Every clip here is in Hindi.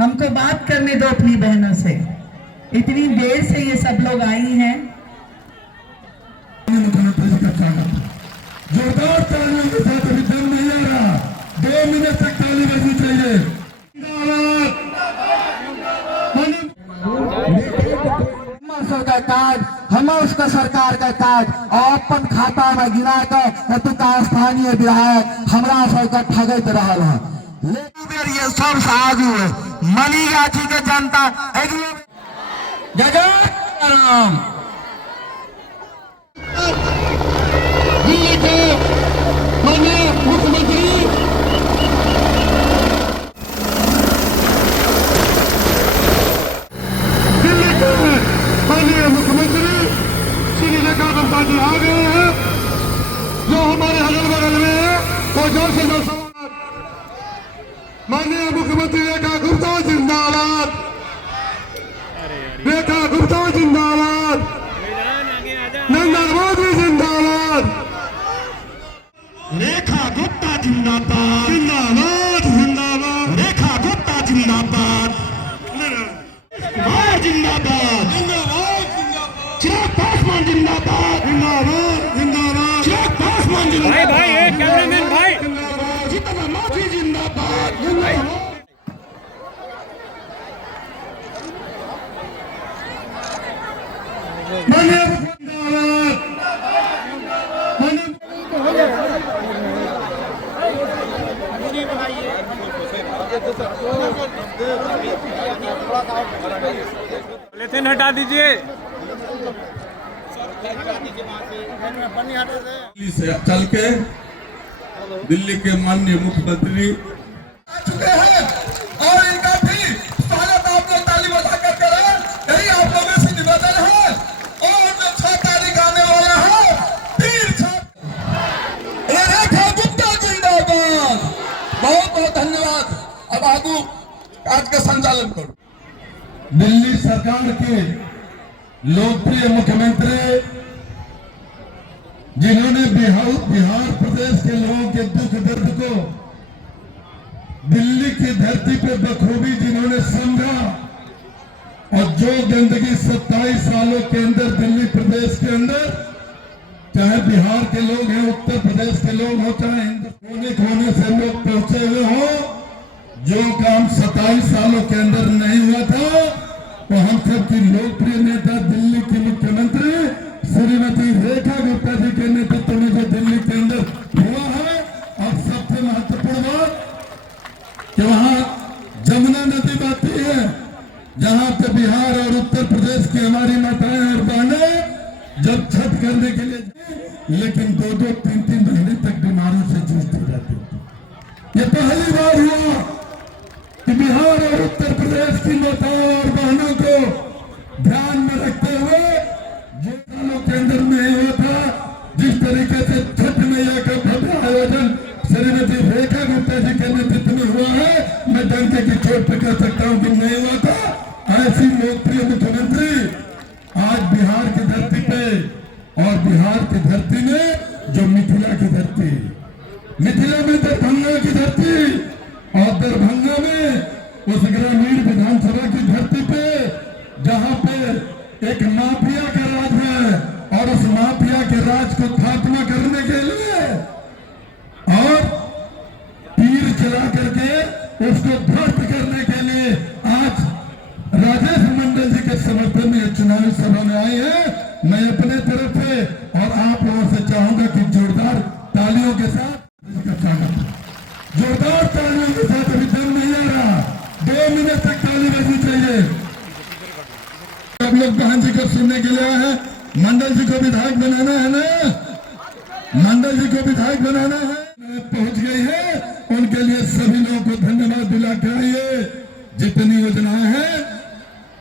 हमको बात करने दो अपनी बहनों से। इतनी देर से ये सब लोग आई हैं। जोरदार तालियों के साथ अभी दम नहीं आ रहा, 2 मिनट तक ताली बजनी चाहिए। का कार्ड हमें उसका सरकार का कार्ड अपन खाता में गिरा कर स्थानीय विधायक हमरा सबका ठगत रहा है। लेकिन ये सब आगू है मनीगाछी के जनता जय जय राम। दिल्ली के माननीय मुख्यमंत्री श्री रेखा गुप्ता जी आ गए हैं, जो हमारे अगल बगल में है। वो जोर से जोर सवाल। माननीय मुख्यमंत्री रेखा गुप्ता जिंदाबाद, रेखा गुप्ता जिंदाबाद, नरेंद्र मोदी जिंदाबाद, रेखा गुप्ता जिंदाबाद जिंदाबाद जिंदाबाद, रेखा गुप्ता जिंदाबाद जिंदाबाद चिराग पासवान जिंदाबाद जिंदाबाद जिंदाबाद, चिराग पासवान जिंदाबाद भाई कैमरामैन भाई जितना माफी जिंदाबाद जिंदाबाद। पॉलीथिन हटा दीजिए। दिल्ली से चल के दिल्ली के माननीय मुख्यमंत्री आ चुके हैं और इनका भी स्वागत आप लोग ताली बजाकर करें। यही आप लोगों से निवेदन है। और जो 6 तारीख आने वाला है तीर रेखा गुप्ता जिंदाबाद। बहुत बहुत धन्यवाद। अब आगू आज का संचालन करो। दिल्ली सरकार के लोकप्रिय मुख्यमंत्री जिन्होंने बिहार प्रदेश के लोगों के दुख दर्द को दिल्ली की धरती पे बखूबी जिन्होंने समझा और जो गंदगी 27 सालों के अंदर दिल्ली प्रदेश के अंदर, चाहे बिहार के लोग हैं, उत्तर प्रदेश के लोग हो, चाहे कोने कोने से लोग पहुंचे हुए हो, जो काम 27 सालों के अंदर नहीं हुआ था वो हम सबकी लोकप्रिय नेता दिल्ली की मुख्यमंत्री श्रीमती रेखा गुप्ता जी के नेतृत्व में जो दिल्ली के अंदर हुआ है। और सबसे महत्वपूर्ण बात कि वहां जमुना नदी बहती है, जहां पे बिहार और उत्तर प्रदेश की हमारी माताएं और बहनें जब छठ करने के लिए लेकिन 2-2, 3-3 महीने तक बीमारों से जूझती रहती थी। ये पहली बार हुआ कि बिहार और उत्तर प्रदेश की माताओं और बहनों को ध्यान में रखते हुए जो सालों के अंदर नहीं हुआ था, जिस तरीके से छठ मैया का भव्य आयोजन श्रीमती रेखा गुप्ता जी के नेतृत्व में हुआ है, मैं डंके की चोट पर कह सकता हूं कि नहीं हुआ था। ऐसी लोकप्रिय मुख्यमंत्री आज बिहार की धरती पे और बिहार की धरती में जो मिथिला की धरती, मिथिला में दरभंगा की धरती और दरभंगा में उस ग्रामीण विधानसभा की धरती पे जहां पे एक माफिया का राज है और उस माफिया के राज को खात्मा करने के लिए और तीर चला करके उसको ध्वस्त करने के लिए आज राजेश मंडल जी के समर्थन में चुनावी सभा में आए हैं। मैं अपने तरफ से और आप लोगों से चाहूंगा कि जोरदार तालियों के साथ इसका स्वागत है। जोरदार तालियों के साथ अभी दम नहीं आ रहा, 2 मिनट तक ताली बजनी चाहिए। आप लोग बहन जी को सुनने के लिए आए हैं। मंडल जी को विधायक बनाना है ना, मंडल जी को विधायक बनाना है। पहुंच गई है उनके लिए सभी लोगों को धन्यवाद दिला के आइए। जितनी योजनाएं हैं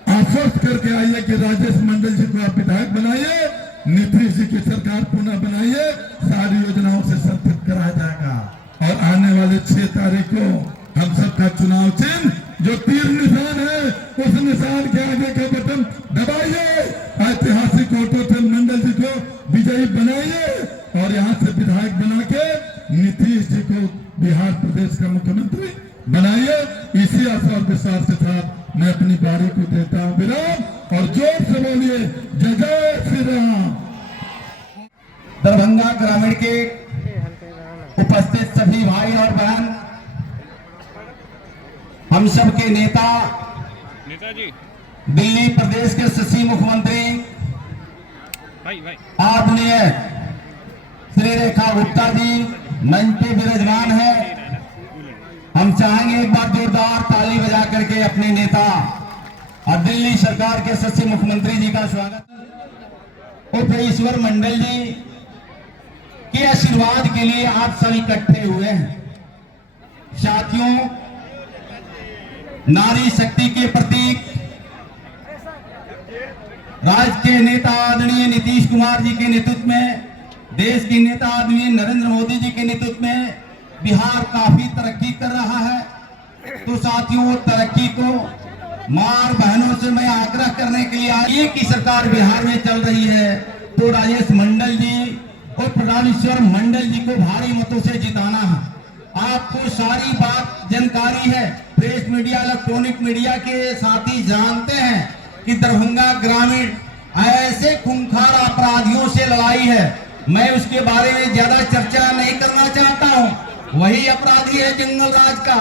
आश्वस्त करके आइए कि राजेश मंडल जी को आप विधायक बनाइए, नीतीश जी की सरकार पुनः बनाइए, सारी योजनाओं से संतुष्ट कराया जाएगा। और आने वाले 6 तारीख को हम सबका चुनाव चिन्ह जो तीर निशान है, उस निशान के आगे का बटन दबाइए, ऐतिहासिक वोटों से मंडल जी को विजयी बनाइए और यहाँ से विधायक बना के नीतीश जी को बिहार प्रदेश का मुख्यमंत्री बनाइए। इस इसी आशा और विश्वास के साथ मैं अपनी बारी को देता हूँ विराम। और जोर से बोलिए जय जय श्री राम। दरभंगा ग्रामीण के उपस्थित सभी भाई और बहन, हम सब के नेताजी दिल्ली प्रदेश के सचिव मुख्यमंत्री भाई आदरणीय श्री रेखा गुप्ता जी मंच पे विराजमान है। हम चाहेंगे एक बार जोरदार ताली बजा करके अपने नेता और दिल्ली सरकार के सचिव मुख्यमंत्री जी का स्वागत। उप ईश्वर मंडल जी के आशीर्वाद के लिए आप सब इकट्ठे हुए हैं। साथियों, नारी शक्ति के प्रतीक राज्य के नेता आदरणीय नीतीश कुमार जी के नेतृत्व में, देश के नेता आदरणीय नरेंद्र मोदी जी के नेतृत्व में बिहार काफी तरक्की कर रहा है। तो साथियों, तरक्की को मां बहनों से मैं आग्रह करने के लिए आई कि सरकार बिहार में चल रही है तो राजेश मंडल जी और प्रधानेश्वर मंडल जी को भारी मतों से जिताना है। आपको सारी बात जानकारी है, प्रेस मीडिया इलेक्ट्रॉनिक मीडिया के साथी जानते हैं कि दरभंगा ग्रामीण ऐसे खूंखार अपराधियों से लड़ाई है। मैं उसके बारे में ज्यादा चर्चा नहीं करना चाहता हूं। वही अपराधी है जंगल राज का,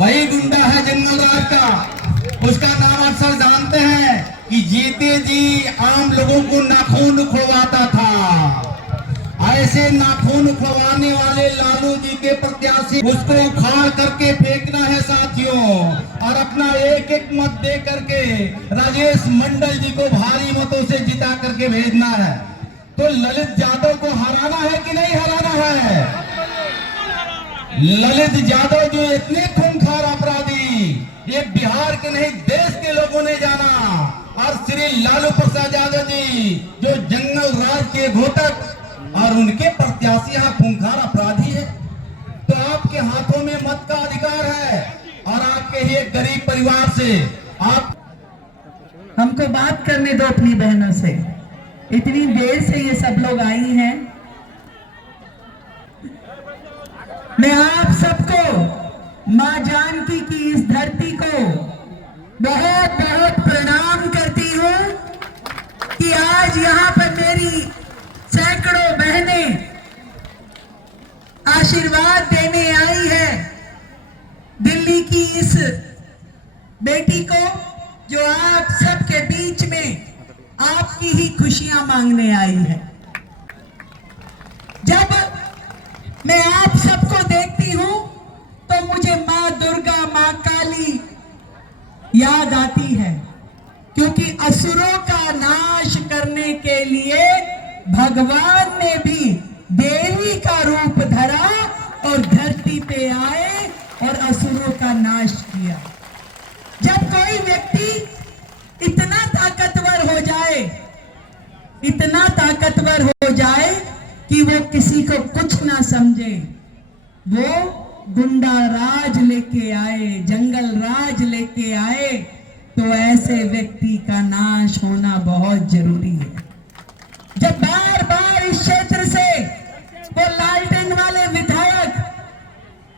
वही गुंडा है जंगल राज का। उसका नाम अक्सर जानते हैं कि जीते जी आम लोगों को नाखून उखड़वाता था। ऐसे नाखून उखड़वाने वाले लालू जी के प्रत्याशी उसको उखाड़ करके फेंकना है साथियों, और अपना एक एक मत दे करके राजेश मंडल जी को भारी मतों से जिता करके भेजना है। तो ललित यादव को हराना है कि नहीं हराना है? ललित यादव जो इतने खूंखार अपराधी, ये बिहार के नहीं देश के लोगों ने जाना, और श्री लालू प्रसाद यादव जी जो जंगल राज के घोटक और उनके प्रत्याशी यहाँ खूंखार अपराधी है। तो आपके हाथों में मत का अधिकार है, और आपके ही एक गरीब परिवार से आप हमको बात करने दो अपनी बहनों से। इतनी देर से ये सब लोग आई हैं। मैं आप सबको मां जानकी की इस धरती को बहुत बहुत प्रणाम करती हूँ कि आज यहाँ पर मेरी सैकड़ों बहनें आशीर्वाद देने आई है दिल्ली की इस बेटी को, जो आप सबके बीच में आपकी ही खुशियां मांगने आई है। जब मैं आप सबको देखती हूं तो मुझे मां दुर्गा, मां काली याद आती है, क्योंकि असुरों का नाश करने के लिए भगवान ने भी देवी का रूप धरा और धरती पे आए और असुरों का नाश किया। जब कोई व्यक्ति इतना ताकतवर हो जाए, इतना ताकतवर हो जाए कि वो किसी को कुछ ना समझे, वो गुंडा राज लेके आए, जंगल राज लेके आए, तो ऐसे व्यक्ति का नाश होना बहुत जरूरी है। जब बार बार इस क्षेत्र से वो लालटेन वाले विधायक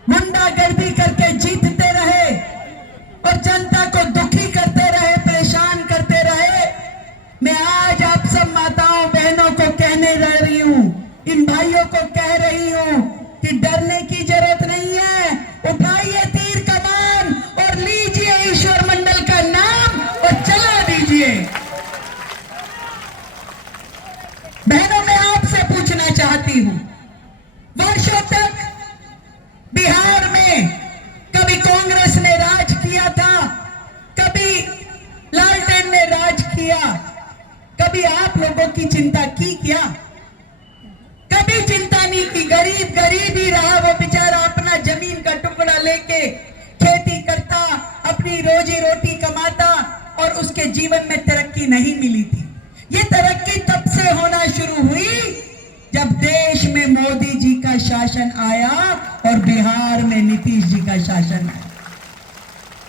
गुंडागर्दी करके जीतते रहे और जनता को दुखी करते रहे, परेशान करते रहे, मैं आज आप सब माताओं बहनों को कहने रही हूं, इन भाइयों को कह रही हूं कि डरने की जरूरत नहीं है। उठाइए तीर कमान और लीजिए ईश्वर मंडल का नाम और चला दीजिए। बहनों, मैं आपसे पूछना चाहती हूं, वर्षों तक बिहार में कभी कांग्रेस ने राज किया था, कभी लालटेन ने राज किया, कभी आप लोगों की चिंता की क्या? कभी चिंता नहीं की। गरीब गरीब ही रहा, वो बेचारा अपना जमीन का टुकड़ा लेके खेती करता, अपनी रोजी रोटी कमाता, और उसके जीवन में तरक्की नहीं मिली थी। ये तरक्की तब से होना शुरू हुई जब देश में मोदी जी का शासन आया और बिहार में नीतीश जी का शासन आया।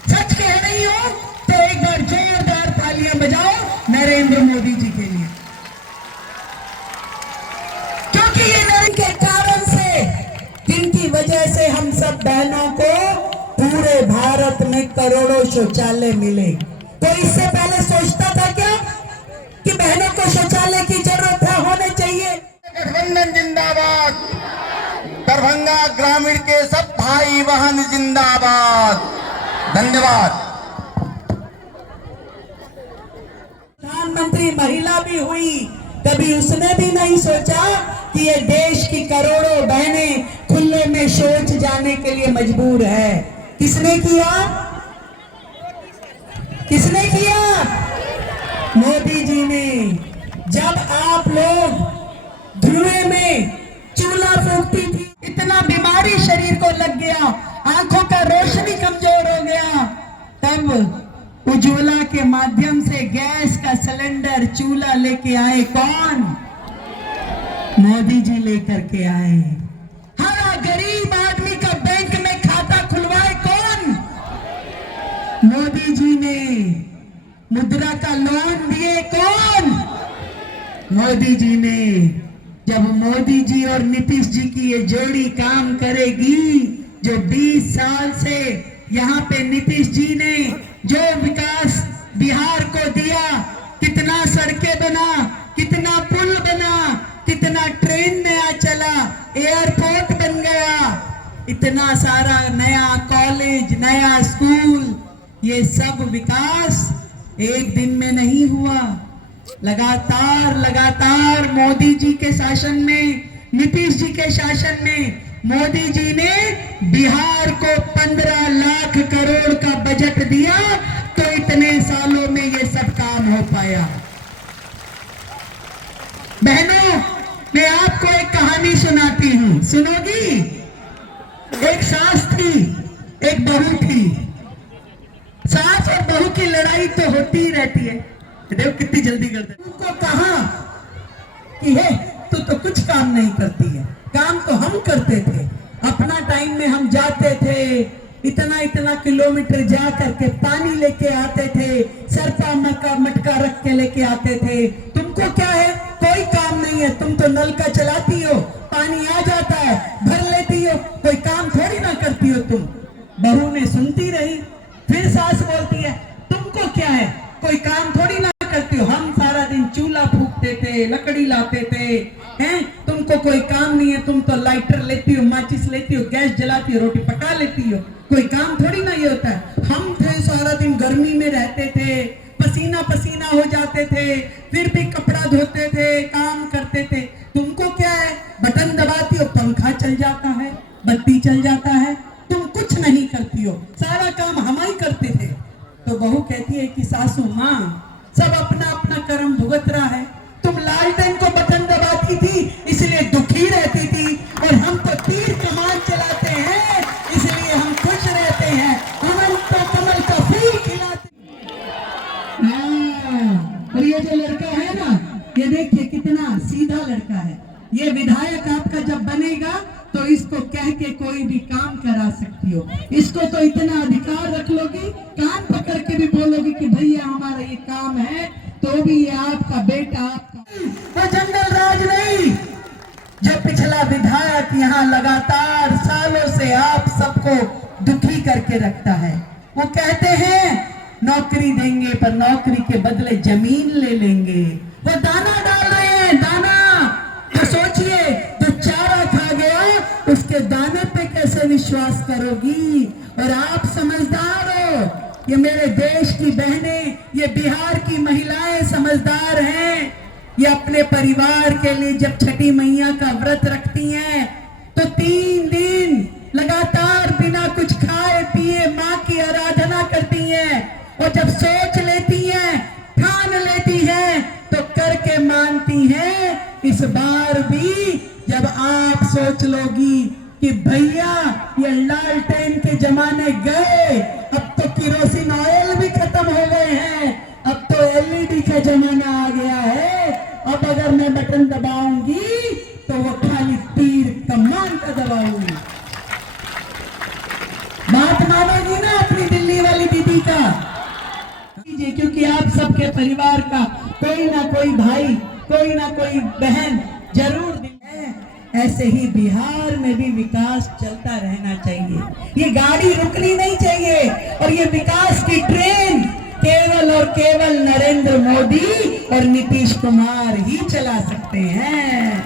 सच कह रही हो तो एक बार जोरदार तालियां बजाओ नरेंद्र मोदी जी के लिए, क्योंकि ये नरेंद्र के कारण से, जिनकी वजह से हम सब बहनों को पूरे भारत में उन्हें करोड़ों शौचालय मिले। तो इससे पहले सोचता था क्या कि बहनों को शौचालय की जरूरत है, होने चाहिए। गठबंधन जिंदाबाद, दरभंगा ग्रामीण के सब भाई बहन जिंदाबाद। धन्यवाद। प्रधानमंत्री महिला भी हुई, कभी उसने भी नहीं सोचा कि ये देश की करोड़ों बहनें खुले में शौच जाने के लिए मजबूर है। किसने किया? किसने किया? मोदी जी ने। जब आप लोग धुएं में चूल्हा फूंकती थी, इतना बीमारी शरीर को लग गया, आंखों का रोशनी कमजोर हो गया, तब उज्ज्वला के माध्यम से गैस का सिलेंडर चूल्हा लेके आए कौन? मोदी जी लेकर के आए। हर गरीब आदमी का बैंक में खाता खुलवाए कौन? मोदी जी ने। मुद्रा का लोन दिए कौन? मोदी जी ने। जब मोदी जी और नीतीश जी की ये जोड़ी काम करेगी, जो 20 साल से यहाँ पे नीतीश जी ने जो विकास बिहार को दिया, कितना सड़कें बना, कितना पुल बना, कितना ट्रेन नया चला, एयरपोर्ट बन गया, इतना सारा नया कॉलेज, नया स्कूल, ये सब विकास एक दिन में नहीं हुआ। लगातार लगातार मोदी जी के शासन में, नीतीश जी के शासन में मोदी जी ने बिहार को 15 लाख करोड़ का बजट दिया, तो इतने सालों में ये सब काम हो पाया। बहनों, मैं आपको एक कहानी सुनाती हूं, सुनोगी? एक सास थी, एक बहू थी। सास और बहू की लड़ाई तो होती ही रहती है। देखो कितनी जल्दी करते। उनको कहा कि हे तू तो कुछ काम नहीं करती है, काम तो हम करते थे। अपना टाइम में हम जाते थे, इतना इतना किलोमीटर जा करके पानी लेके आते थे, सर पर मटका रख के लेके आते थे। तुमको क्या है, कोई काम नहीं है, तुम तो नल का चलाती हो, पानी आ जाता है, भर लेती हो, कोई काम थोड़ी ना करती हो तुम। बहू ने सुनती रही। फिर सास बोलती है, तुमको क्या है, कोई काम थोड़ी ना करती हो, हम सारा दिन चूल्हा फूंकते थे, लकड़ी लाते थे, हैं? तुमको कोई काम नहीं है, तुम तो लाइटर लेती हो, माचिस लेती हो, गैस जलाती हो, रोटी पका लेती हो, कोई काम थोड़ी ना ये होता है। हम थे सारा दिन गर्मी में रहते थे, पसीना पसीना हो जाते थे, फिर भी कपड़ा धोते थे, काम करते थे। तुमको क्या है, बटन दबाती हो, पंखा चल जाता है, बत्ती चल जाता है, तुम कुछ नहीं करती हो, सारा काम हम ही करते थे। तो बहू कहती है कि सासू माँ, सब अपना अपना कर्म भुगत रहा है, तुम लालटेन को बटन दबाती थी इसलिए दुखी रहती थी, और हम तो तीर कमान चलाते हैं इसलिए हम खुश रहते हैं, हम तो कमल का फूल खिलाते। और ये जो लड़का है ना, ये देखिए कितना सीधा लड़का है। ये विधायक आपका जब बनेगा तो इसको कह के कोई भी काम करा सकती हो, इसको तो इतना अधिकार रख लोगी, कान पकड़ के भी बोलोगी कि भैया हमारा ये काम है, तो भी ये आपका बेटा, आपका वो जंगल राज नहीं। जो पिछला विधायक यहाँ लगातार सालों से आप सबको दुखी करके रखता है, वो कहते हैं नौकरी देंगे पर नौकरी के बदले जमीन ले लेंगे। वो दाना डाल रहे हैं, दाना। तो सोचिए, जो चारा खा गया उसके दाने पे कैसे विश्वास करोगी? और आप समझदार हो, ये मेरे देश की बहनें, ये बिहार की महिलाएं समझदार हैं। ये अपने परिवार के लिए जब छठी मैया का व्रत रखती हैं तो 3 दिन लगातार बिना कुछ खाए पिए माँ की आराधना करती हैं, और जब सोच लेती हैं, ठान लेती हैं, तो करके मानती हैं। इस बार भी जब आप सोच लोगी कि भैया ये लालटेन के जमाने गए, अब तो केरोसिन ऑयल भी खत्म हो गए हैं, अब तो एलईडी का जमाना आ गया है, अब अगर मैं बटन दबाऊंगी तो वो खाली तीर कमान का दबाऊंगी। बात मानोगी ना अपनी दिल्ली वाली दीदी का? क्योंकि आप सबके परिवार का कोई ना कोई भाई, कोई ना कोई बहन जरूर है। ऐसे ही बिहार में भी विकास चलता रहना चाहिए। ये गाड़ी रुकनी नहीं चाहिए और ये विकास की ट्रेन केवल और केवल नरेंद्र मोदी और नीतीश कुमार ही चला सकते हैं।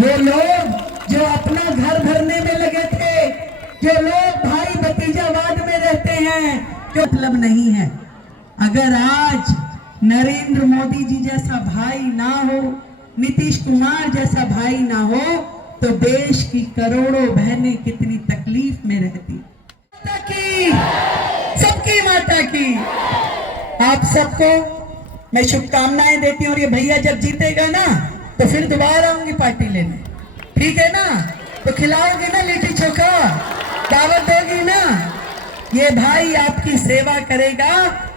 वो लोग जो अपना घर भरने में लगे थे, जो लोग भाई भतीजावाद में रहते हैं, जो मतलब नहीं है। अगर आज नरेंद्र मोदी जी जैसा भाई ना हो, नीतीश कुमार जैसा भाई ना हो, तो देश की करोड़ों बहनें कितनी तकलीफ में रहती। माता की, सबकी माता की आप सबको मैं शुभकामनाएं देती हूँ। और ये भैया जब जीतेगा ना तो फिर दोबारा आऊंगी पार्टी लेने, ठीक है ना? तो खिलाओगी ना लिट्टी चोखा, दावत दोगी ना? ये भाई आपकी सेवा करेगा,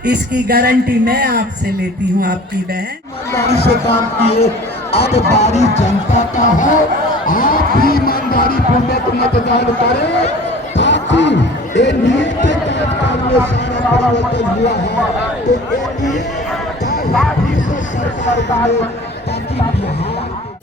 इसकी गारंटी मैं आपसे लेती हूँ, आपकी बहन। ईमानदारी से काम किए, अब बारी जनता का है। आप भी ईमानदारी पूर्वक मतदान करें ताकि ये नीति के कार्यकाल में सारा परिवर्तन हुआ है तो एक ही से सरकार बने ताकि बिहार